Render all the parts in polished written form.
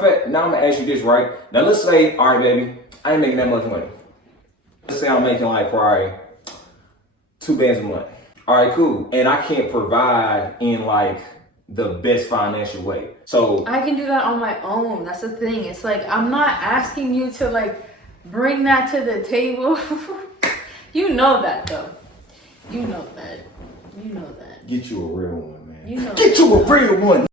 But now I'm gonna ask you this, right? Now let's say, all right, baby, I ain't making that much money. Let's say I'm making like probably 2 bands a month. All right, cool. And I can't provide in like the best financial way. So I can do that on my own. That's the thing. It's like, I'm not asking you to like bring that to the table. You know that though. You know that. You know that. Get you a real one, man. You know Get you a real one.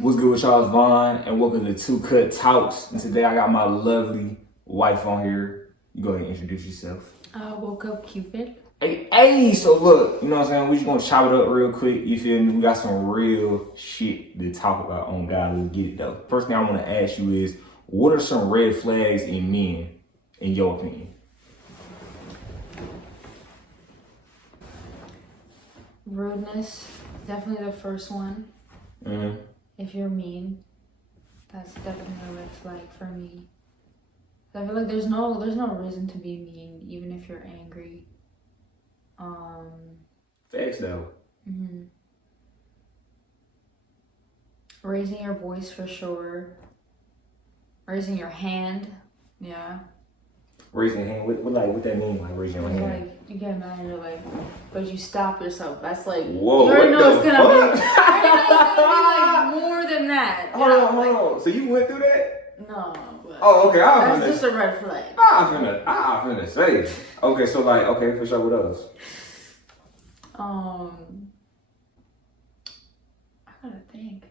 What's good with y'all? It's Vaughn, and welcome to TooCut Talks. And today I got my lovely wife on here. You go ahead and introduce yourself. Woke up Cupid. Hey, so look, you know what I'm saying? We just gonna chop it up real quick, you feel me? We got some real shit to talk about on God. We'll get it though. First thing I wanna ask you is, what are some red flags in men, in your opinion? Rudeness, definitely the first one. Mm-hmm. If you're mean, that's definitely a red flag for me. I feel like there's no reason to be mean, even if you're angry. Facts though. Mm-hmm. Raising your voice for sure. Raising your hand, yeah. Raising your hand, what that mean? Like raising your hand? Like you get mad and you're like, but you stop yourself. That's like, whoa, you already know it's gonna fuck? be like more than that. Hold on. So you went through that? No. But oh, okay. that's just a red flag. I finna say. Okay, so like, okay, for sure. What else? I gotta think.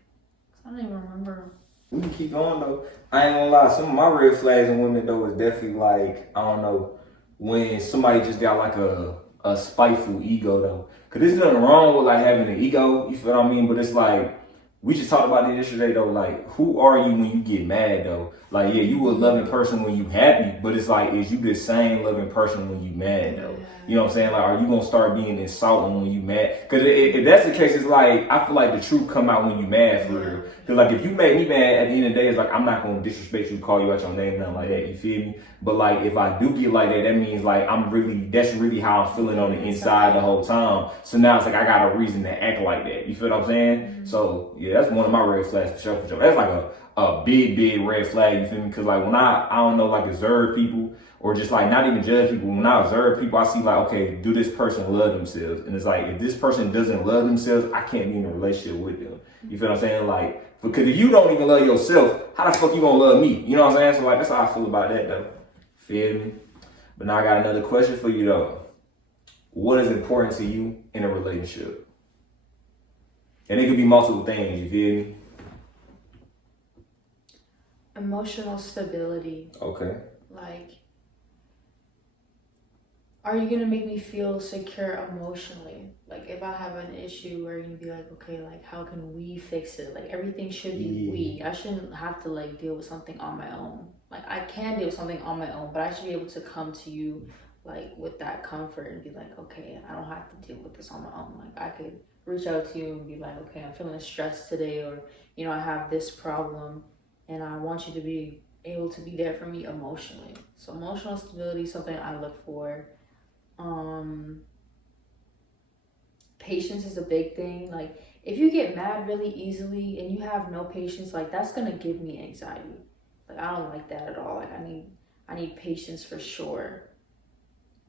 I don't even remember. We can keep going though. I ain't gonna lie. Some of my red flags in women though is definitely like, I don't know, when somebody just got like a spiteful ego though. Cause there's nothing wrong with like having an ego. You feel what I mean? But it's like, we just talked about it yesterday though, like, who are you when you get mad though? Like, yeah, you a loving person when you happy, but it's like, is you the same loving person when you mad though? You know what I'm saying? Like, are you gonna start being insulting when you mad? Cause if that's the case, it's like, I feel like the truth come out when you mad for real. Cause like, if you make me mad, at the end of the day, it's like, I'm not gonna disrespect you, call you out your name, nothing like that, you feel me? But like, if I do get like that, that means like, that's really how I'm feeling on the inside the whole time. So now it's like, I got a reason to act like that. You feel what I'm saying? Mm-hmm. So yeah, that's one of my red flags for sure. That's like a big red flag, you feel me? Cause like when I don't know, like observe people or just like not even judge people, when I observe people, I see like, okay, do this person love themselves? And it's like, if this person doesn't love themselves, I can't be in a relationship with them. You feel what I'm saying? Like, because if you don't even love yourself, how the fuck you gonna love me? You know what I'm saying? So like, that's how I feel about that though. Feel me? But now I got another question for you though. What is important to you in a relationship? And it could be multiple things, you feel me? Emotional stability. Okay. Like, are you gonna make me feel secure emotionally? Like, if I have an issue, are you gonna be like, okay, like, how can we fix it? Like, everything should be we. I shouldn't have to like deal with something on my own. Like, I can deal with something on my own, but I should be able to come to you like with that comfort and be like, okay, I don't have to deal with this on my own. Like, I could reach out to you and be like, okay, I'm feeling stressed today, or you know, I have this problem and I want you to be able to be there for me emotionally. So emotional stability is something I look for. Patience is a big thing. Like, if you get mad really easily and you have no patience, like, that's gonna give me anxiety. Like, I don't like that at all. Like, I need patience for sure,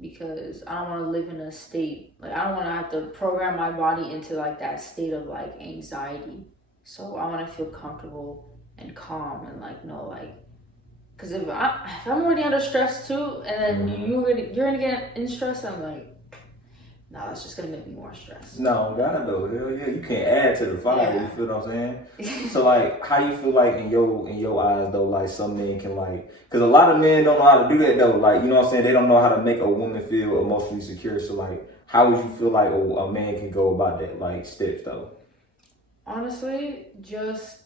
because I don't want to live in a state, like, I don't want to have to program my body into like that state of like anxiety. So I want to feel comfortable and calm and like know, like, because if I'm already under stress too, and then you're gonna get in stress, I'm like, no, that's just gonna make me more stressed. No, God though, hell yeah, you can't add to the fire. Yeah. You feel what I'm saying? So like, how do you feel like in your eyes though, like some men can like, because a lot of men don't know how to do that though. Like, you know what I'm saying? They don't know how to make a woman feel emotionally secure. So like, how would you feel like a man can go about that like steps though? Honestly, just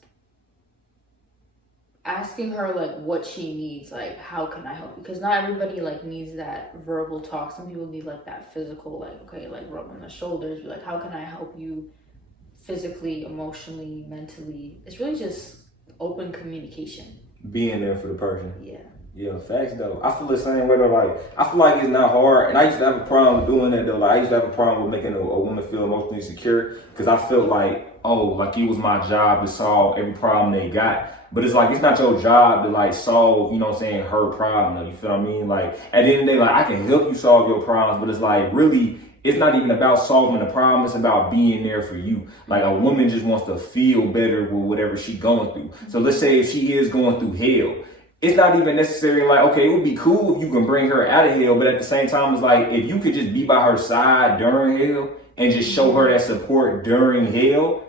asking her like what she needs, like, how can I help you? Because not everybody like needs that verbal talk. Some people need like that physical, like, okay, like rub on the shoulders, be like, how can I help you physically, emotionally, mentally? It's really just open communication, being there for the person. Yeah. Yeah, facts though. I feel the same way though. Like I feel like it's not hard, and I used to have a problem with doing that though. Like I used to have a problem with making a woman feel emotionally secure because I felt like, oh, like it was my job to solve every problem they got. But it's like it's not your job to like solve, you know what I'm saying, her problem though. You feel what I mean? Like at the end of the day, like I can help you solve your problems, but it's like really it's not even about solving the problem, it's about being there for you. Like a woman just wants to feel better with whatever she's going through. So let's say if she is going through hell, it's not even necessarily like, okay, it would be cool if you can bring her out of hell, but at the same time, it's like, if you could just be by her side during hell and just show her that support during hell,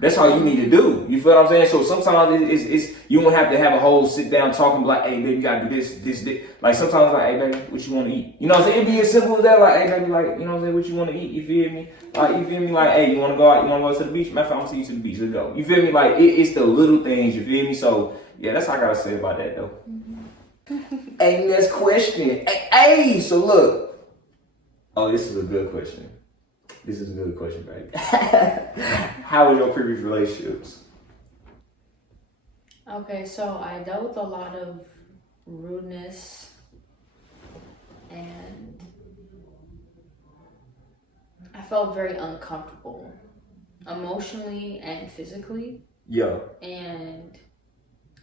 that's all you need to do. You feel what I'm saying? So sometimes it's you don't have to have a whole sit down talking like, hey, baby, you gotta do this. Like sometimes like, hey, baby, what you want to eat? You know what I'm saying? It'd be as simple as that. Like, hey, baby, like, you know what I'm saying? What you want to eat? You feel me? Like, you feel me? Like, hey, you want to go out? You want to go to the beach? Matter of fact, I'm gonna take you to the beach. Let's go. You feel me? Like, it's the little things. You feel me? So yeah, that's all I gotta say about that though. Hey, next question. Hey, so look. Oh, this is a good question. This is a good question, baby. How was your previous relationships? Okay, so I dealt with a lot of rudeness and I felt very uncomfortable emotionally and physically. Yeah. And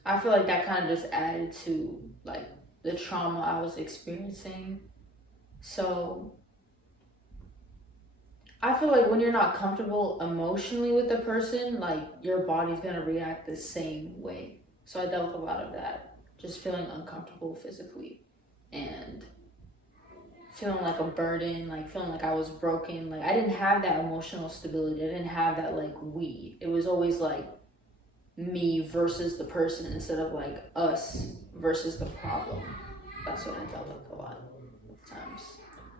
I feel like that kind of just added to like the trauma I was experiencing. So I feel like when you're not comfortable emotionally with the person, like your body's gonna react the same way. So I dealt with a lot of that, just feeling uncomfortable physically and feeling like a burden, like feeling like I was broken. Like I didn't have that emotional stability. I didn't have that like we. It was always like me versus the person instead of like us versus the problem. That's what I dealt with a lot of times.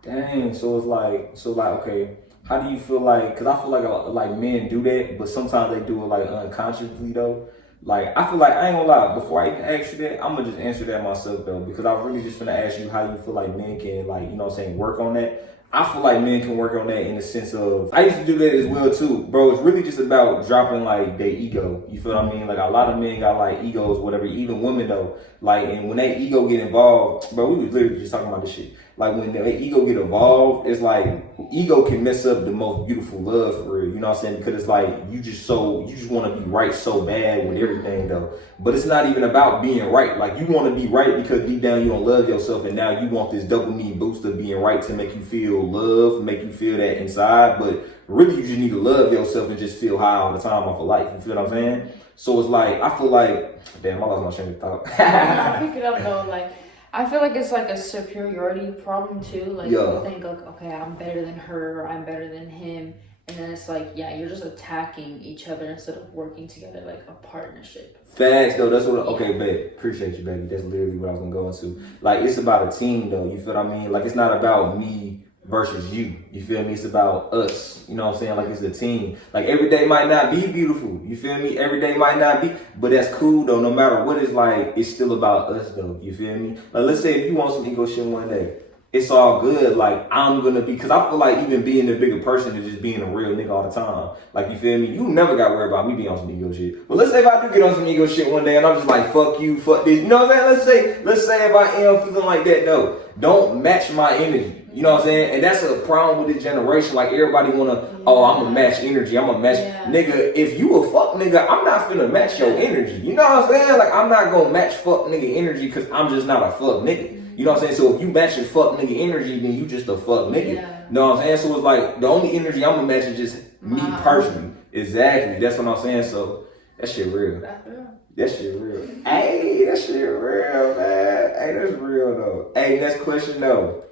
Dang, so it's like, okay, how do you feel like, because I feel like men do that, but sometimes they do it like unconsciously though. Like, I feel like, I ain't gonna lie, before I even ask you that, I'm gonna just answer that myself though, because I really just gonna ask you how you feel like men can, like, you know what I'm saying, work on that. I feel like men can work on that in the sense of, I used to do that as well too, bro. It's really just about dropping like their ego. You feel what I mean? Like a lot of men got like egos, whatever, even women though. Like, and when that ego get involved, bro, we was literally just talking about this shit. Like when the ego get involved, it's like ego can mess up the most beautiful love for real. You know what I'm saying? Because it's like you just want to be right so bad with everything though. But it's not even about being right. Like you want to be right because deep down you don't love yourself, and now you want this dopamine boost of being right to make you feel love, make you feel that inside. But really, you just need to love yourself and just feel high all the time off of life. You feel what I'm saying? So it's like I feel like, damn, I lost my train of thought. I pick it up though, like. I feel like it's like a superiority problem too. Like you think like, okay, I'm better than her, or I'm better than him. And then it's like, yeah, you're just attacking each other instead of working together like a partnership. Facts though, that's what, okay, babe, appreciate you, baby. That's literally what I was gonna go into. Like, it's about a team though, you feel what I mean? Like, it's not about me versus you, you feel me? It's about us, you know what I'm saying? Like, it's a team. Like, every day might not be beautiful, you feel me? Every day might not be, but that's cool though. No matter what it's like, it's still about us though, you feel me? Like, let's say if you want some ego shit one day, it's all good. Like, I'm gonna be, because I feel like even being the bigger person is just being a real nigga all the time. Like, you feel me? You never got worried about me being on some ego shit. But let's say if I do get on some ego shit one day and I'm just like, fuck you, fuck this. You know what I'm saying? Let's say if I am feeling like that though, don't match my energy. You know what I'm saying? And that's a problem with this generation. Like, everybody wanna, oh, I'm gonna match energy. I'm gonna match. Nigga, if you a fuck nigga, I'm not finna match your energy. You know what I'm saying? Like, I'm not gonna match fuck nigga energy because I'm just not a fuck nigga. You know what I'm saying? So if you match your fuck nigga energy, then you just a fuck nigga. Yeah. You know what I'm saying? So it's like, the only energy I'm gonna match is just me personally. Exactly. That's what I'm saying. So that shit real. That's real. That shit real. Hey, that shit real, man. Hey, that's real though. Hey, next question though.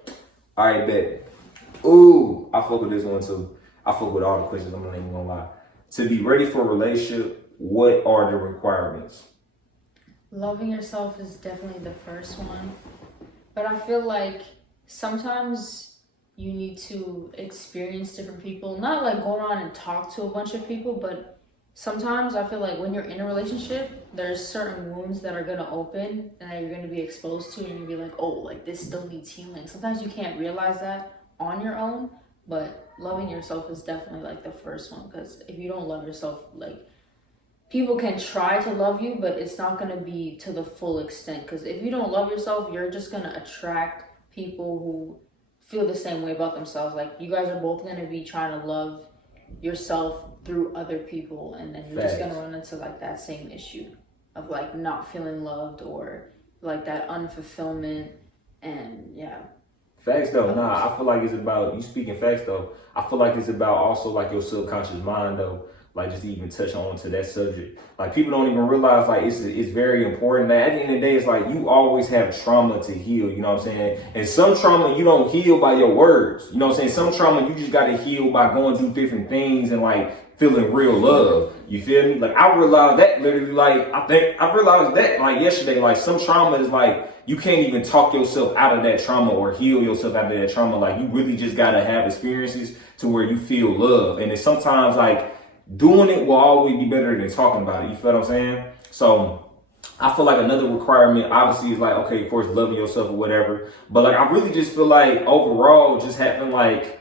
All right, bet. Ooh, I fuck with this one too. I fuck with all the questions, I'm not even gonna lie. To be ready for a relationship, what are the requirements? Loving yourself is definitely the first one. But I feel like sometimes you need to experience different people. Not like go around and talk to a bunch of people, but sometimes I feel like when you're in a relationship, there's certain wounds that are gonna open and that you're gonna be exposed to, and you'll be like, oh, like this still needs healing. Sometimes you can't realize that on your own, but loving yourself is definitely like the first one, because if you don't love yourself, like people can try to love you, but it's not going to be to the full extent. Because if you don't love yourself, you're just going to attract people who feel the same way about themselves. Like, you guys are both going to be trying to love yourself through other people, and then you're just going to run into like that same issue of like not feeling loved, or like that unfulfillment. And yeah. Facts though, nah, I feel like it's about, you speaking facts though, I feel like it's about also like your subconscious mind though, like just to even touch on to that subject. Like people don't even realize like it's very important that at the end of the day, it's like you always have trauma to heal, you know what I'm saying? And some trauma you don't heal by your words, you know what I'm saying? Some trauma you just gotta heal by going through different things and like feeling real love, you feel me? Like I realized that literally, like I realized that like yesterday, like some trauma is like, you can't even talk yourself out of that trauma or heal yourself out of that trauma. Like you really just gotta have experiences to where you feel love. And it's sometimes like doing it will always be better than talking about it. You feel what I'm saying? So I feel like another requirement obviously is like, okay, of course, loving yourself or whatever. But like I really just feel like overall just having like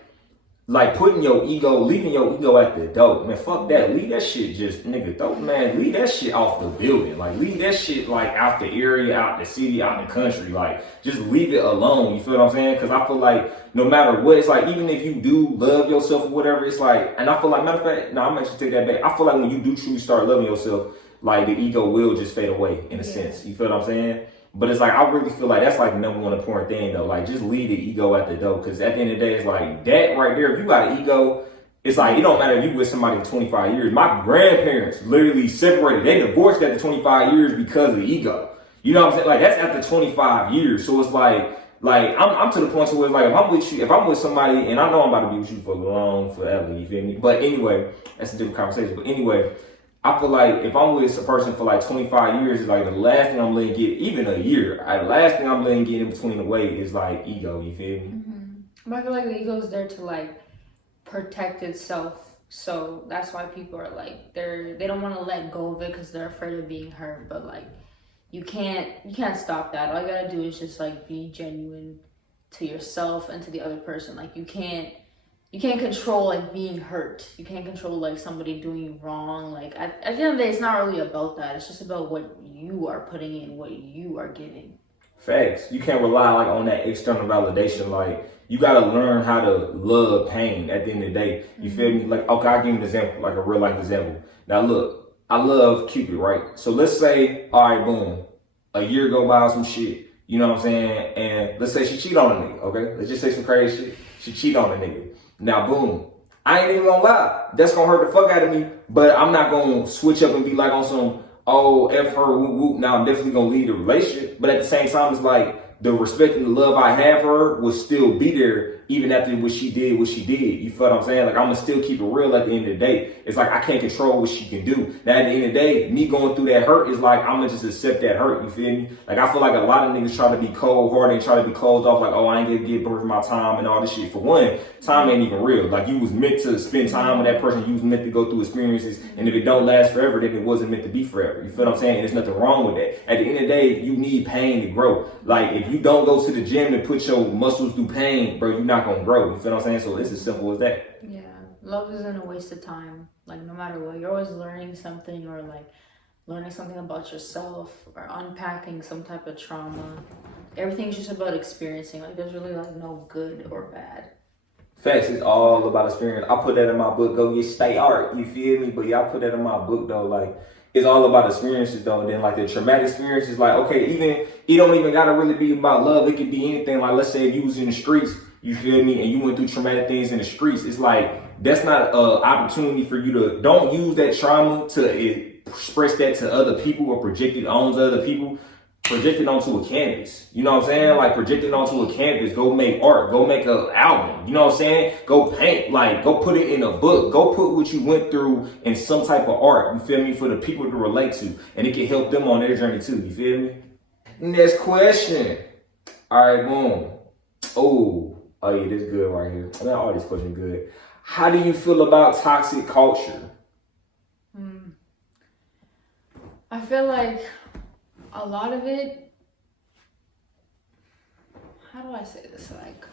putting your ego, leaving your ego at the door. Man, fuck that. Leave that shit just, nigga, dope, man. Leave that shit off the building. Like, leave that shit, like, out the area, out the city, out the country. Like, just leave it alone. You feel what I'm saying? Because I feel like no matter what, it's like, even if you do love yourself or whatever, it's like, and I feel like, matter of fact, no, I'm actually take that back. I feel like when you do truly start loving yourself, like, the ego will just fade away in a sense. You feel what I'm saying? But it's like, I really feel like that's like the number one important thing though. Like just leave the ego at the door. Cause at the end of the day, it's like that right there. If you got an ego, it's like, it don't matter if you with somebody for 25 years. My grandparents literally separated. They divorced after 25 years because of the ego. You know what I'm saying? Like that's after 25 years. So it's like I'm to the point where it's like, if I'm with you, if I'm with somebody and I know I'm about to be with you for long, forever, you feel me? But anyway, that's a different conversation. But anyway, I feel like if I'm with a person for like 25 years, it's like the last thing I'm letting get, even a year, the last thing I'm letting get in between the way is like ego, you feel me? But I feel like the ego is there to like protect itself. So that's why people are like, they don't want to let go of it because they're afraid of being hurt. But like, you can't stop that. All you gotta do is just like be genuine to yourself and to the other person. Like you can't control like being hurt. You can't control like somebody doing you wrong. Like at the end of the day, it's not really about that. It's just about what you are putting in, what you are giving. Facts. You can't rely like on that external validation. Like you gotta learn how to love pain at the end of the day. You feel me? Like, okay, I'll give you an example, like a real life example. Now look, I love Cupid, right? So let's say, all right, boom, a year go by some shit, you know what I'm saying? And let's say she cheat on a nigga, okay? Let's just say some crazy shit. She cheat on a nigga. Now, boom. I ain't even gonna lie. That's gonna hurt the fuck out of me, but I'm not gonna switch up and be like on some, oh, F her, whoop, whoop. Now I'm definitely gonna leave the relationship. But at the same time, it's like the respect and the love I have for her will still be there even after what she did. You feel what I'm saying? Like I'm gonna still keep it real at the end of the day. It's like I can't control what she can do. Now at the end of the day, me going through that hurt is like I'm gonna just accept that hurt. You feel me? Like I feel like a lot of niggas try to be cold hearted and try to be closed off. Like, oh, I ain't gonna give birth my time and all this shit. For one, time ain't even real. Like you was meant to spend time with that person. You was meant to go through experiences. And if it don't last forever, then it wasn't meant to be forever. You feel what I'm saying? And there's nothing wrong with that. At the end of the day, you need pain to grow. Like if you don't go to the gym and put your muscles through pain, bro, you're not gonna grow. You feel what I'm saying? So it's as simple as that. Yeah, love isn't a waste of time. Like no matter what, you're always learning something, or like learning something about yourself, or unpacking some type of trauma. Everything's just about experiencing. Like there's really like no good or bad. Facts, it's all about experience. I put that in my book, Go Get Stay Art, you feel me? But yeah, I put that in my book though, like it's all about experiences though. And then like the traumatic experiences, like okay, even it don't even gotta really be about love. It could be anything. Like let's say if you was in the streets, you feel me, and you went through traumatic things in the streets, it's like that's not an opportunity for you to, don't use that trauma to express that to other people or project it onto other people. Project it onto a canvas. You know what I'm saying? Like project it onto a canvas. Go make art. Go make an album. You know what I'm saying? Go paint. Like go put it in a book. Go put what you went through in some type of art. You feel me? For the people to relate to, and it can help them on their journey too. You feel me? Next question. All right, boom. Oh yeah, this is good right here. I mean, all these questions good. How do you feel about toxic culture? I feel like a lot of it, how do I say this? Like,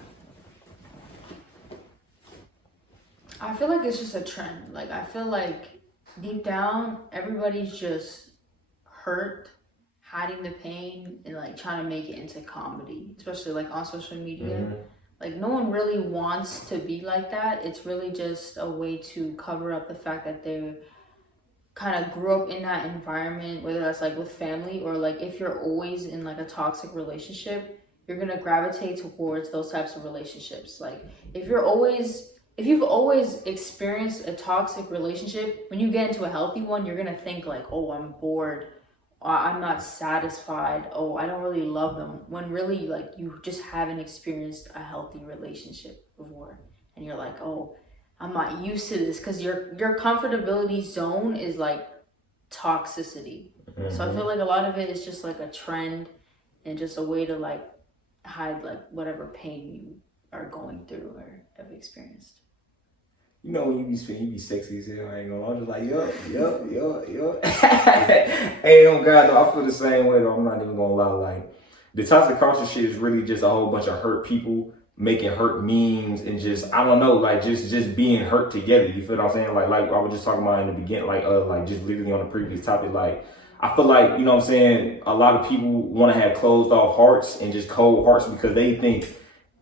I feel like it's just a trend. Like, I feel like deep down, everybody's just hurt, hiding the pain, and like trying to make it into comedy, especially like on social media. Mm-hmm. Like no one really wants to be like that. It's really just a way to cover up the fact that they kind of grew up in that environment, whether that's like with family or like if you're always in like a toxic relationship, you're gonna gravitate towards those types of relationships. Like if you've always experienced a toxic relationship, when you get into a healthy one, you're gonna think like, oh, I'm bored, I'm not satisfied, oh, I don't really love them, when really like you just haven't experienced a healthy relationship before, and you're like, oh, I'm not used to this, because your comfortability zone is like toxicity. Mm-hmm. So I feel like a lot of it is just like a trend and just a way to like hide like whatever pain you are going through or have experienced. You know when you be speaking, you be sexy as hell. I ain't gonna lie. I'm just like, yup. Hey, oh God, though, I feel the same way though. I'm not even gonna lie. Like, the toxic culture shit is really just a whole bunch of hurt people making hurt memes and just, I don't know, like just being hurt together. You feel what I'm saying? Like I was just talking about in the beginning, like just literally on the previous topic. Like, I feel like, you know what I'm saying, a lot of people want to have closed off hearts and just cold hearts because they think,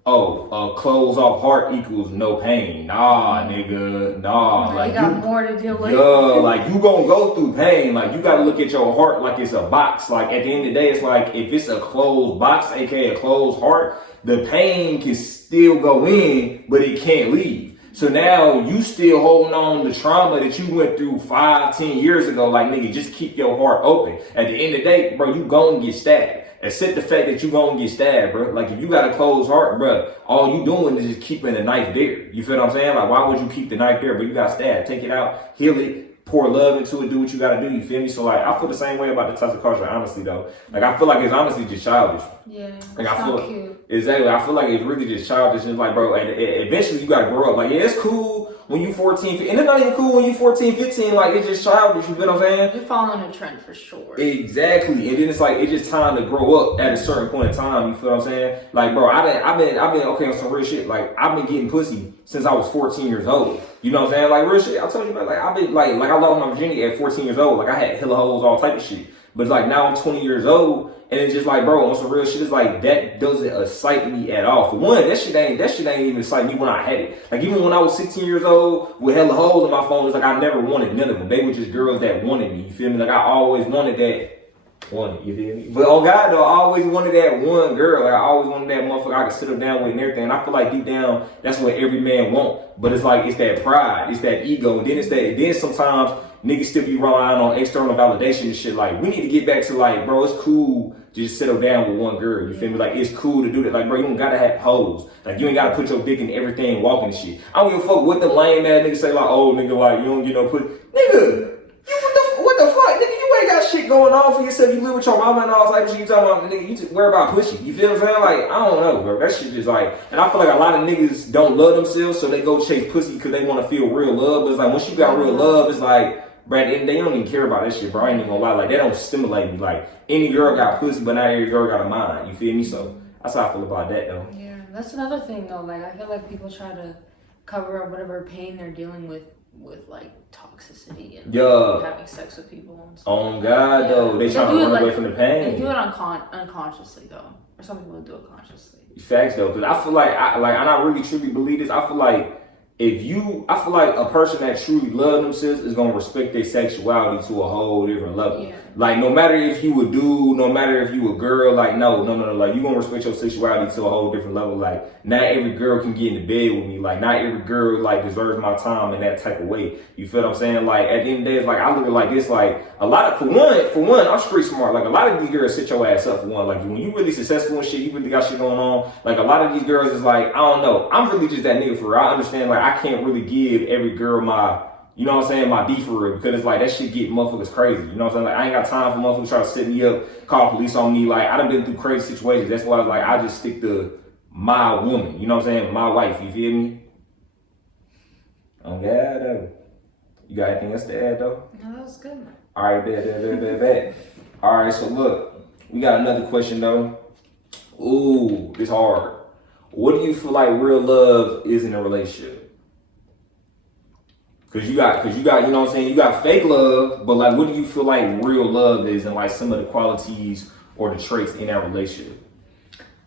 closed off heart equals no pain. Nah, nigga, nah. Like, you got more to deal with. Yeah, like you gonna go through pain. Like, you gotta look at your heart like it's a box. Like, at the end of the day, it's like if it's a closed box, aka a closed heart, the pain can still go in, but it can't leave. So now you still holding on to trauma that you went through 5-10 years ago. Like, nigga, just keep your heart open. At the end of the day, bro, you gonna get stabbed. Accept the fact that you gonna get stabbed, bro. Like, if you got a closed heart, bro, all you doing is just keeping the knife there. You feel what I'm saying? Like, why would you keep the knife there? But you got stabbed. Take it out, heal it, pour love into it, do what you gotta do. You feel me? So, like, I feel the same way about the toxic culture, honestly, though. Like, I feel like it's honestly just childish. Yeah, like, it's I feel not cute. Exactly. I feel like it's really just childish. And like, bro, and eventually you gotta grow up. Like, yeah, it's cool when you 14, 15, and it's not even cool when you 14, 15. Like, it's just childish. You feel what I'm saying? You're following a trend for sure. Exactly. And then it's like, it's just time to grow up at a certain point in time. You feel what I'm saying? Like, bro, I've been okay on some real shit. Like, I've been getting pussy since I was 14 years old. You know what I'm saying? Like, real shit. I told you about, like, I've been like I lost my virginity at 14 years old. Like, I had hella hoes, all type of shit. But it's like, now I'm 20 years old. And it's just like, bro, on some real shit, it's like, that doesn't excite me at all. For one, that shit ain't even excite me when I had it. Like, even when I was 16 years old with hella hoes on my phone, it's like, I never wanted none of them. They were just girls that wanted me. You feel me? Like, I always wanted that one. You feel me? But on God, though, I always wanted that one girl. Like, I always wanted that motherfucker I could sit her down with and everything. And I feel like deep down, that's what every man want. But it's like, it's that pride, it's that ego. And then sometimes niggas still be relying on external validation and shit. Like, we need to get back to, like, bro, it's cool to just settle down with one girl. You feel me? Like, it's cool to do that. Like, bro, you don't gotta have hoes. Like, you ain't gotta put your dick in everything walking and shit. I don't give a fuck what the lame ass niggas say, like, oh, nigga, like, you don't get no put. Nigga, what the fuck? Nigga, you ain't got shit going on for yourself. You live with your mama and all type of shit. You talking about, nigga, you just worry about pushing. You feel what I'm saying? Like, I don't know, bro. That shit just like, and I feel like a lot of niggas don't love themselves, so they go chase pussy because they want to feel real love. But it's like, once you got real love, it's like, bro, they don't even care about that shit, bro. I ain't even gonna lie. Like, they don't stimulate me. Like, any girl got pussy, but not every girl got a mind. You feel me? So that's how I feel about that, though. Yeah, that's another thing, though. Like, I feel like people try to cover up whatever pain they're dealing with like toxicity and having sex with people and stuff. Oh God, though, they trying to run away from the pain. They do it unconsciously, though, or some people do it consciously. Facts, though, because I feel like and I really truly believe this. I feel like I feel like a person that truly loves themselves is gonna respect their sexuality to a whole different level. Yeah. Like, no matter if you a dude, no matter if you a girl, like, no, like, you gonna respect your sexuality to a whole different level. Like, not every girl can get in the bed with me. Like, not every girl, like, deserves my time in that type of way. You feel what I'm saying? Like, at the end of the day, it's like, I look at it like this, like, a lot of, for one, I'm street smart. Like, a lot of these girls sit your ass up for one. Like, when you really successful and shit, you really got shit going on. Like, a lot of these girls is like, I don't know. I'm really just that nigga for real. I understand, like, I can't really give every girl my, you know what I'm saying, my beef for real, because it's like, that shit get motherfuckers crazy. You know what I'm saying? Like, I ain't got time for motherfuckers trying to set me up, call police on me. Like, I done been through crazy situations. That's why, like, I just stick to my woman. You know what I'm saying? My wife. You feel me? Oh, yeah, though. You got anything else to add, though? No, that was good. All right, bet. All right, so look, we got another question, though. Ooh, it's hard. What do you feel like real love is in a relationship? Cause you got, you know what I'm saying, you got fake love, but like, what do you feel like real love is, and like some of the qualities or the traits in that relationship?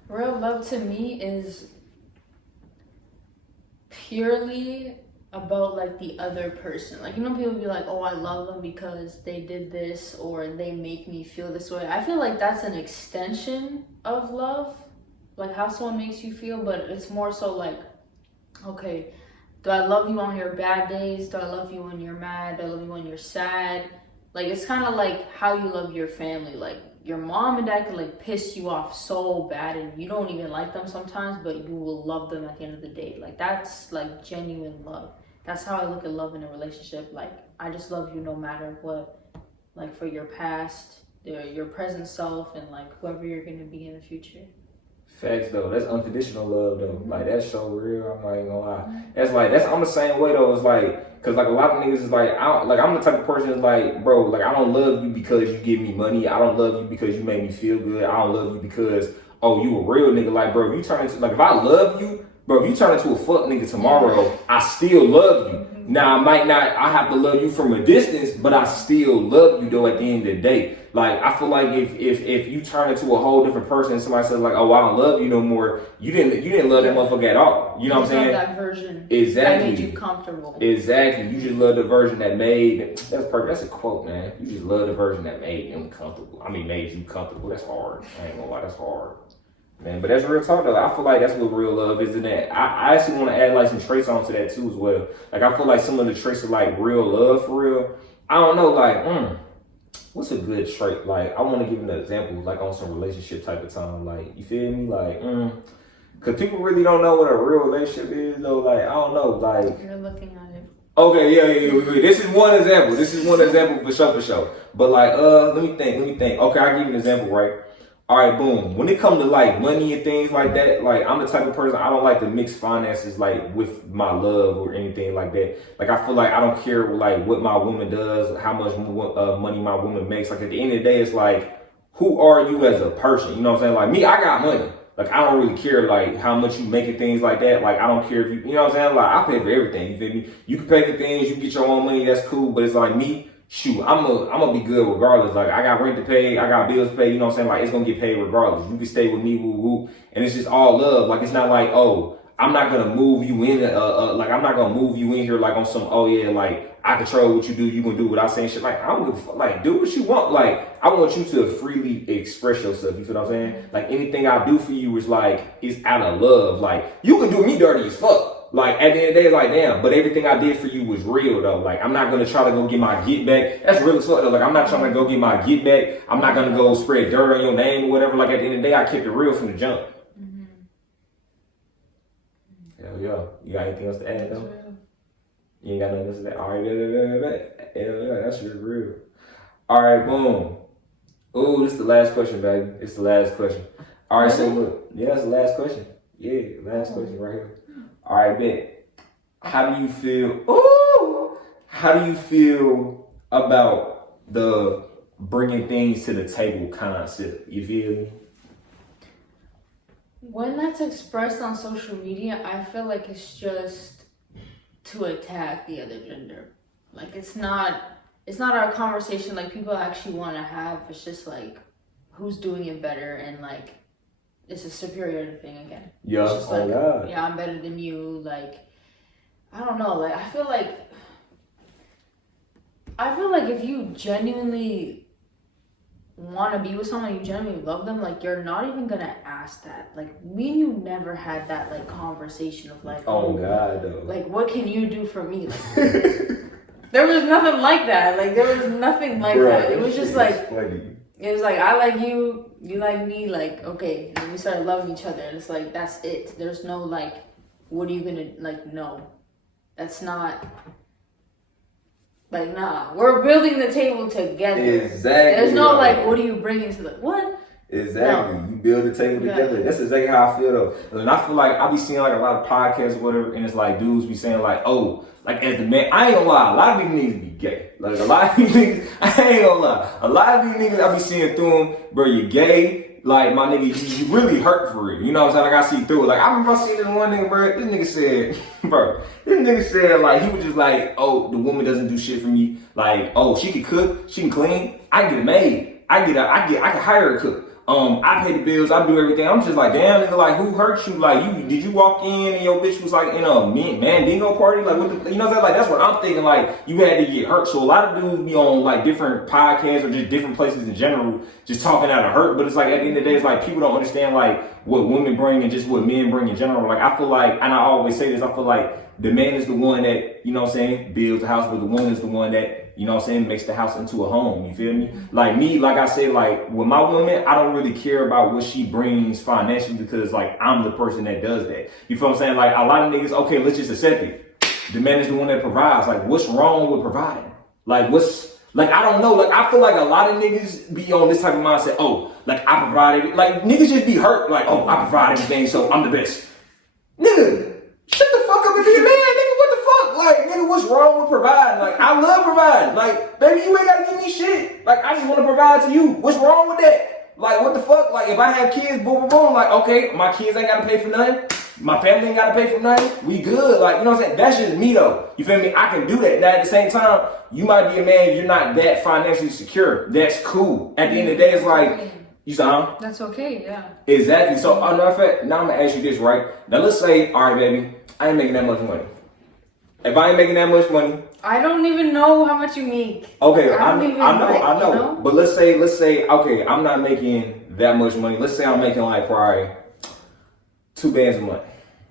Real love to me is purely about like the other person. Like, you know, people be like, oh, I love them because they did this or they make me feel this way. I feel like that's an extension of love, like how someone makes you feel, but it's more so like, okay, do I love you on your bad days? Do I love you when you're mad? Do I love you when you're sad? Like, it's kind of like how you love your family. Like, your mom and dad can like piss you off so bad and you don't even like them sometimes, but you will love them at the end of the day. Like, that's like genuine love. That's how I look at love in a relationship. Like, I just love you no matter what. Like, for your past, your present self, and like whoever you're gonna be in the future. Facts though, that's unconditional love though. Like, that's so real. I'm not even gonna lie. I'm the same way though. It's like, cause like a lot of niggas is like, I'm the type of person that's like, bro, like I don't love you because you give me money. I don't love you because you make me feel good. I don't love you because, oh, you a real nigga. Like, bro, if you turn into, like, if I love you, bro, if you turn into a fuck nigga tomorrow, I still love you. Now, I have to love you from a distance, but I still love you though at the end of the day. Like, I feel like if you turn into a whole different person and somebody says like, oh, I don't love you no more, you didn't love that motherfucker at all. You know what I'm saying? That version. Exactly. That made you comfortable. Exactly. You just love the version that made, that's perfect. That's a quote, man. You just love the version that made them comfortable. I mean, made you comfortable. That's hard. I ain't gonna lie, that's hard. Man, but that's real talk though. I feel like that's what real love is, and that I actually want to add like some traits onto that too as well. Like, I feel like some of the traits of like real love for real. I don't know, like, what's a good trait? Like, I want to give an example, like on some relationship type of time. Like, you feel me? Like, cause people really don't know what a real relationship is though. Like, I don't know, like. You're looking at it. Okay, yeah. This is one example. For sure. But like, let me think. Okay, I'll give you an example, right? All right, boom. When it comes to like money and things like that, like I'm the type of person, I don't like to mix finances like with my love or anything like that. Like, I feel like I don't care like what my woman does, how much money my woman makes. Like, at the end of the day, it's like, who are you as a person? You know what I'm saying? Like, me, I got money. Like, I don't really care like how much you make and things like that. Like, I don't care if you know what I'm saying? Like, I pay for everything. You feel me? You can pay for things, you get your own money, that's cool. But it's like me. Shoot, I'm gonna be good regardless. Like, I got rent to pay, I got bills to pay, you know what I'm saying? Like, it's gonna get paid regardless. You can stay with me, woo woo. And it's just all love. Like, it's not like, oh, I'm not gonna move you in, like, I'm not gonna move you in here like on some, oh yeah, like, I control what you do, you gonna do without saying shit. Like, I don't give a fuck. Like, do what you want. Like, I want you to freely express yourself. You feel what I'm saying? Like, anything I do for you is like, it's out of love. Like, you can do me dirty as fuck. Like, at the end of the day, it's like, damn, but everything I did for you was real, though. Like, I'm not going to try to go get my get back. That's real as fuck, though. Like, I'm not trying to go get my get back. I'm not going to go spread dirt on your name or whatever. Like, at the end of the day, I kept it real from the jump. Hell yeah. You got anything else to add, though? You ain't got nothing else to add? All right, hell yeah, that's just real. All right, boom. Ooh, this is the last question, baby. It's the last question. All right, so look. Yeah, it's the last question. Yeah, last question right here. All right, bet. How do you feel? Ooh! How do you feel about the bringing things to the table concept? You feel me? When that's expressed on social media, I feel like it's just to attack the other gender. Like, it's not our conversation like people actually want to have. It's just like, who's doing it better, and like, it's a superiority thing again. Yeah, it's just like, yeah, I'm better than you. Like, I don't know. Like, I feel like if you genuinely want to be with someone, you genuinely love them, like, you're not even gonna ask that. Like, me and you never had that like conversation of like, oh God, though. Like, what can you do for me? Like, there was nothing like that. Like, there was nothing like that. It was just like, it was like, I like you, you like me, like, okay. And then we started loving each other, and it's like, that's it. There's no like, what are you gonna, like, no. That's not, like, nah. We're building the table together. Exactly. There's no like, what are you bringing to the, what? Exactly. No. You build the table together. That's exactly how I feel though. And I feel like I be seeing like a lot of podcasts or whatever, and it's like dudes be saying like, oh, like as the man, I ain't gonna lie, a lot of these niggas be gay. Like a lot of these niggas, I ain't gonna lie. A lot of these niggas I be seeing through them, bro, you gay, like, my nigga, you really hurt for real. You know what I'm saying? Like, I see through it. Like, I remember seeing this one nigga, bro. This nigga said, like, he was just like, oh, the woman doesn't do shit for me. Like, oh, she can cook, she can clean. I can get a maid. I can hire her to cook. I pay the bills, I do everything. I'm just like, damn, nigga, like, who hurt you? Like, did you walk in and your bitch was like in a Mandingo party? Like, what the, you know what I'm saying? Like, that's what I'm thinking. Like, you had to get hurt. So a lot of dudes be on like different podcasts or just different places in general, just talking out of hurt. But it's like, at the end of the day, it's like people don't understand like what women bring and just what men bring in general. Like, I feel like, and I always say this, I feel like the man is the one that, you know what I'm saying, builds the house, but the woman is the one that, you know what I'm saying, makes the house into a home. You feel me? Like me, like I said, like with my woman, I don't really care about what she brings financially because like I'm the person that does that. You feel what I'm saying? Like a lot of niggas, okay, let's just accept it. The man is the one that provides. Like what's wrong with providing? Like I don't know. Like I feel like a lot of niggas be on this type of mindset. Oh, like I provided. Like niggas just be hurt. Like, oh, I provide everything, so I'm the best. Nigga. Shut the fuck up and be a man, nigga. What the fuck? Like, nigga, what's wrong with providing? Like, I love providing. Like, baby, you ain't gotta give me shit. Like, I just wanna provide to you. What's wrong with that? Like, what the fuck? Like, if I have kids, boom, boom, boom. Like, okay, my kids ain't gotta pay for nothing. My family ain't gotta pay for nothing. We good. Like, you know what I'm saying? That's just me, though. You feel me? I can do that. Now, at the same time, you might be a man, you're not that financially secure. That's cool. At the end of the day, it's like, you said, huh? That's okay, yeah. Exactly. So, matter of fact, now I'm gonna ask you this, right? Now, let's say, all right, baby, I ain't making that much money. If I ain't making that much money, I don't even know how much you make. Okay, I know. You know? But let's say, okay, I'm not making that much money. Let's say I'm making like probably 2 bands a month.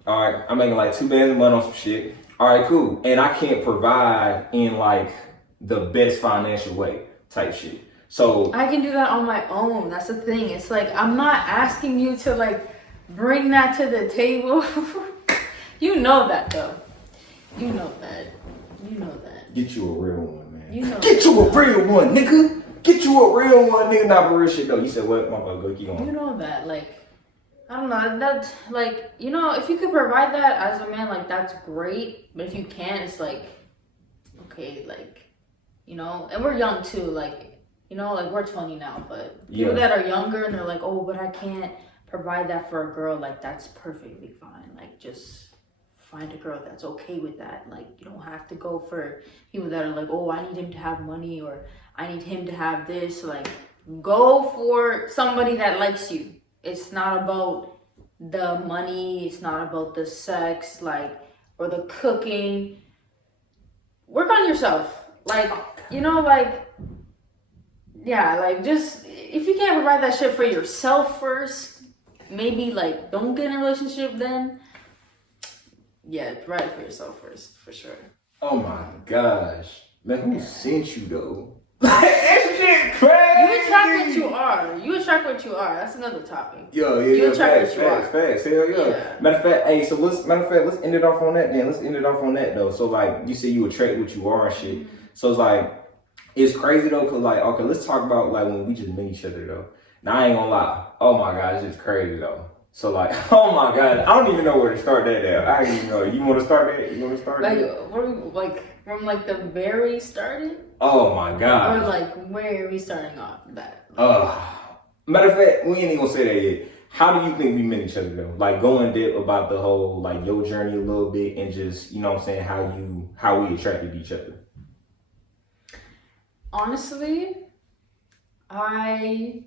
All right, I'm making like 2 bands a month on some shit. All right, cool. And I can't provide in like the best financial way type shit. So I can do that on my own. That's the thing. It's like I'm not asking you to like bring that to the table. You know that though. You know that. Get you a real one, man. You know Get you a real one, nigga. Get you a real one, nigga. Not for real shit though. You said what? My bad. Go keep going. You know that, like, I don't know. That's like, you know, if you could provide that as a man, like that's great. But if you can't, it's like, okay, like, you know. And we're young too, like, you know, like we're 20 now, but people that are younger and they're like, oh, but I can't provide that for a girl. Like that's perfectly fine. Like just find a girl that's okay with that. Like you don't have to go for people that are like, oh, I need him to have money or I need him to have this. Like go for somebody that likes you. It's not about the money. It's not about the sex, like, or the cooking. Work on yourself. Like, you know, like, yeah, like just, if you can't provide that shit for yourself first, maybe like don't get in a relationship then. Yeah, provide it for yourself first, for sure. Oh my gosh. Man, who sent you though? That shit crazy. You attract what you are. You attract what you are. That's another topic. You attract what you are. Facts. Hell yeah. Matter of fact, hey, so let's end it off on that then. Let's end it off on that though. So like you say you attract what you are and shit. So it's like, it's crazy though, cause like, okay, let's talk about like when we just met each other though. Now I ain't gonna lie. Oh my god, it's just crazy though. So like, oh my god, I don't even know where to start that at. I don't even know. You want to start that? You want to start like, that? What are we, like from like the very starting? Oh my god. Or like where are we starting off that? Matter of fact, we ain't even gonna say that yet. How do you think we met each other though? Like go in depth about the whole like your journey a little bit and just, you know what I'm saying, how we attracted each other. Honestly, I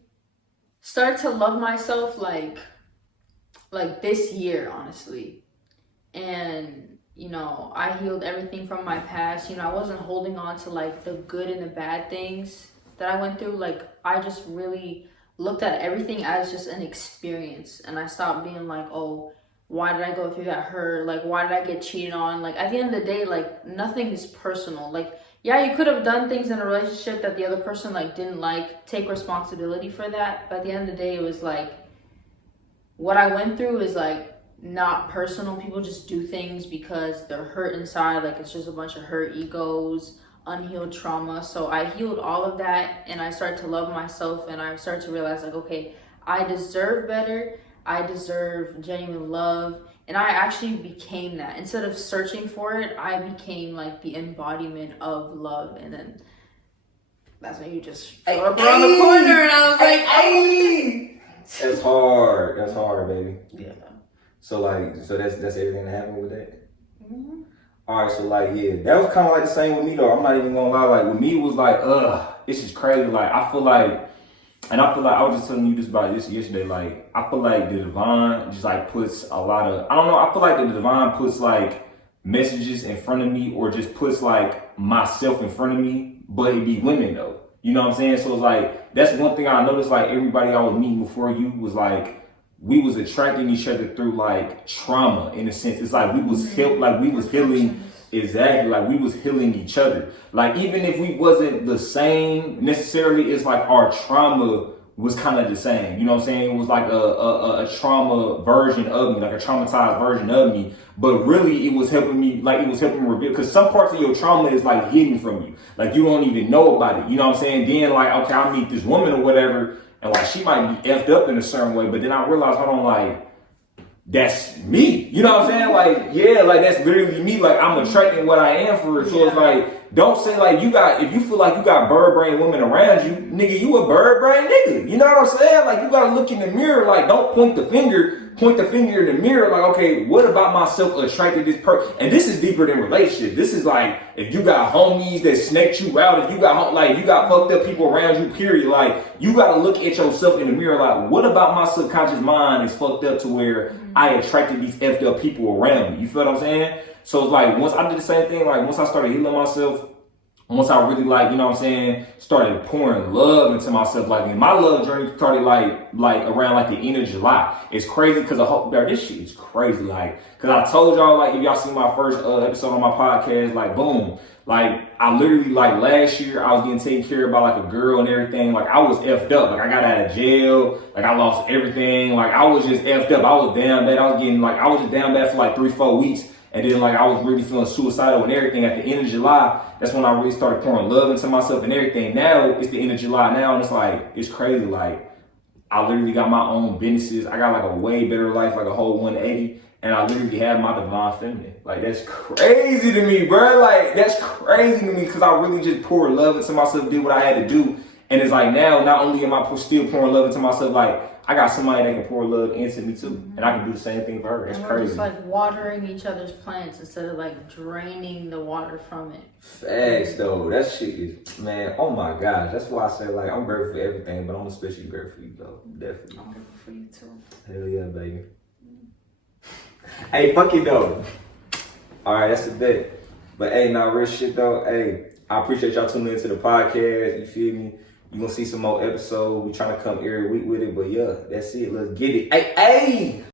started to love myself like this year, honestly. And, you know, I healed everything from my past. You know, I wasn't holding on to like the good and the bad things that I went through. Like I just really looked at everything as just an experience. And I stopped being like, oh, why did I go through that hurt? Like, why did I get cheated on? Like at the end of the day, like nothing is personal. Like, yeah, you could have done things in a relationship that the other person like didn't like. Take responsibility for that. But at the end of the day, it was like, what I went through is like not personal. People just do things because they're hurt inside. Like it's just a bunch of hurt egos, unhealed trauma. So I healed all of that and I started to love myself and I started to realize like, okay, I deserve better. I deserve genuine love. And I actually became that. Instead of searching for it, I became like the embodiment of love. And then that's when you just showed up around the corner and I was like, hey. nights. That's hard. That's hard, baby. Yeah. So that's everything that happened with that. Mm-hmm. All right, so yeah, that was kind of like the same with me though. I'm not even gonna lie. Like with me, it was like, this is crazy. Like I feel like I was just telling you this about this yesterday. Like I feel like the divine just like puts a lot of, I don't know. I feel like the divine puts like messages in front of me, or just puts like myself in front of me. But it be women though. You know what I'm saying? So it's like that's one thing I noticed. Like everybody I was meeting before you was like, we was attracting each other through like trauma in a sense. It's like we was healing. Exactly, like we was healing each other. Like even if we wasn't the same necessarily, it's like our trauma was kind of the same. You know what I'm saying? It was like a trauma version of me, like a traumatized version of me. But really, it was helping me. Like it was helping me reveal, because some parts of your trauma is like hidden from you. Like you don't even know about it. You know what I'm saying? Then like, okay, I meet this woman or whatever, and like she might be effed up in a certain way, but then I realized, hold on, like that's me. You know what I'm saying? Like, yeah, like that's literally me. Like I'm attracting what I am for it. So it's like, don't say like if you feel like you got bird brain women around you, nigga, you a bird brain nigga. You know what I'm saying? Like you gotta look in the mirror. Like don't point the finger in the mirror. Like, okay, what about myself attracted this person? And this is deeper than relationship. This is like, if you got homies that snaked you out, if you got you got fucked up people around you, period. Like you gotta look at yourself in the mirror. Like, what about my subconscious mind is fucked up to where I attracted these effed up people around me? You feel what I'm saying? So it's like, once I did the same thing, like once I started healing myself, once I really you know what I'm saying, started pouring love into myself, like, and my love journey started like around like the end of July. It's crazy because this shit is crazy. Like, cause I told y'all, like, if y'all seen my first episode on my podcast, like, boom, like I literally like last year I was getting taken care of by like a girl and everything. Like I was effed up. Like I got out of jail. Like I lost everything. Like I was just effed up. I was down bad. I was just down bad for like 3-4 weeks. And then like I was really feeling suicidal and everything. At the end of July, that's when I really started pouring love into myself and everything. Now it's the end of July now, and it's like, it's crazy. Like I literally got my own businesses. I got like a way better life, like a whole 180. And I literally have my divine feminine. Like that's crazy to me, bro. Like that's crazy to me, because I really just poured love into myself, did what I had to do. And it's like now, not only am I still pouring love into myself, like I got somebody that can pour love into me too, and I can do the same thing for her. That's crazy. Just like watering each other's plants instead of like draining the water from it. Facts though, that shit is, man. Oh my gosh, that's why I say like I'm grateful for everything, but I'm especially grateful for you though. Definitely. I'm grateful for you too. Hell yeah, baby. Hey, fuck it though. All right, that's a bet. But hey, now real shit though. Hey, I appreciate y'all tuning into the podcast. You feel me? You gonna see some more episodes. We trying to come every week with it, but yeah, that's it. Let's get it. Hey, hey.